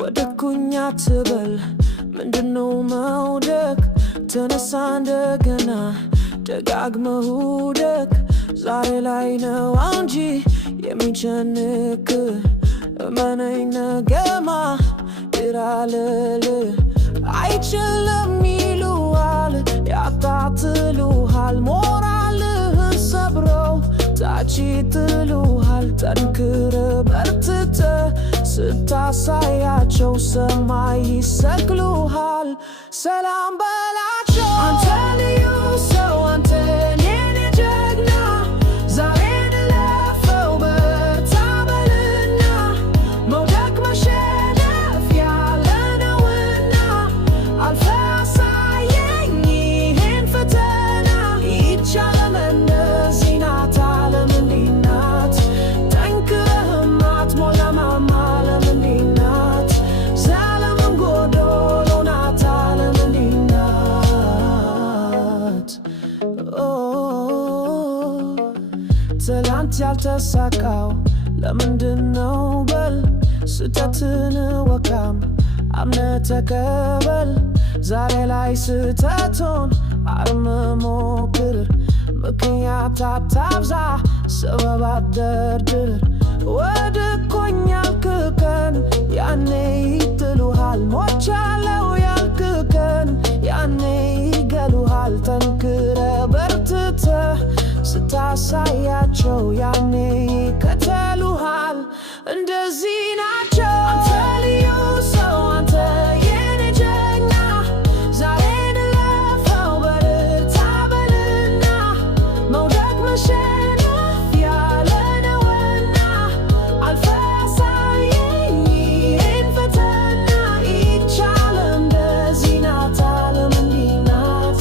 ወደኩኝ አትበል ምንድነው መውደቅ ተነሳ እንደገና ደጋግመህ ውደቅ ዛሬ ላይ ነው እንጂ የሚጨንቅ እመነኝ ነገማ ይራልል አይችልም ይሉሃል ያጣጥሉሃል ሞራልህን ሰብረው ታች ይጥሉሃል ጠንክረህ በርትተህ ስታሳያቸው ሰማይ ይሰቅሉሃል ሰላም በላቸው አንተ ልዩ ሰው አንተ የኔ ጀግና ዛሬን እለፈው በርታ በልና መውደቅ መሸነፍ ያለ ነውና አልፈህ አሳየኝ ይህን ፈተና ይቻላል እንደዚህ ናት ዓለም እንዲህ ናት ጠንክረህም አትሞላም ዓለም እንዲህ ናት ዘላለምም ጎዶሎ ናት ዓለም እንዲህ ናት ትላንት ያልተሳካው ለምንድነው በል ስህተትን ወቃም አምነህ ተቀበል ዛሬ ላይ ስህተቱን አርመህ ሞክር ምክንያት አታብዛ ሰበብ አትደርድር ወደኩኝ ያልክ ቀን ያኔ ይጥሉሃል ሞቻለሁ ያልክ ቀን ያኔ ይገሉሃል ጠንክረህ በርትተህ ስታሳያቸው ያኔ ይከተሉሃል እንደዚህ ናቸው አንተ ልዩ ሰው አንተ የኔ ጀግና ዛሬን እለፈው በርታ በልና መውደቅ መሸነፍ ያለ ነውና አልፈህ አሳየኝ ይህን ፈተና ይቻላል እንደዚህ ናት ዓለም እንዲህ ናት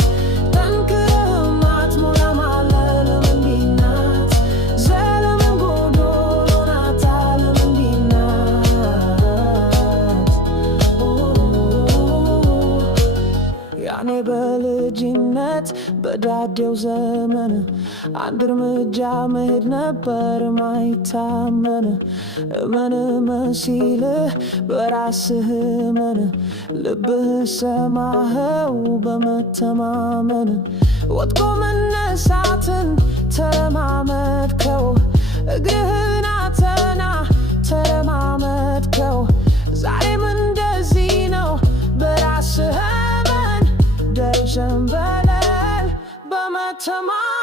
ጠንክረህም አትሞላም ዓለም እንዲህ ናት ዘላለምም ጎዶሎ ናት ዓለም እንዲህ ናት ያኔ በልጅነት በዳዴው ዘመን አንድ እርምጃ መሄድ ነበር ማይታመን እመን መሲልህ በራስህ እመን ልብህ ሰማኸው በመተማመን ወጥቶ መነሳትን ተለማመድከው እግርህን አተና ተለማመድከው ዛሬም እንደዚህ ነው በራስህ እመን ደርሰን በለል በመተማመን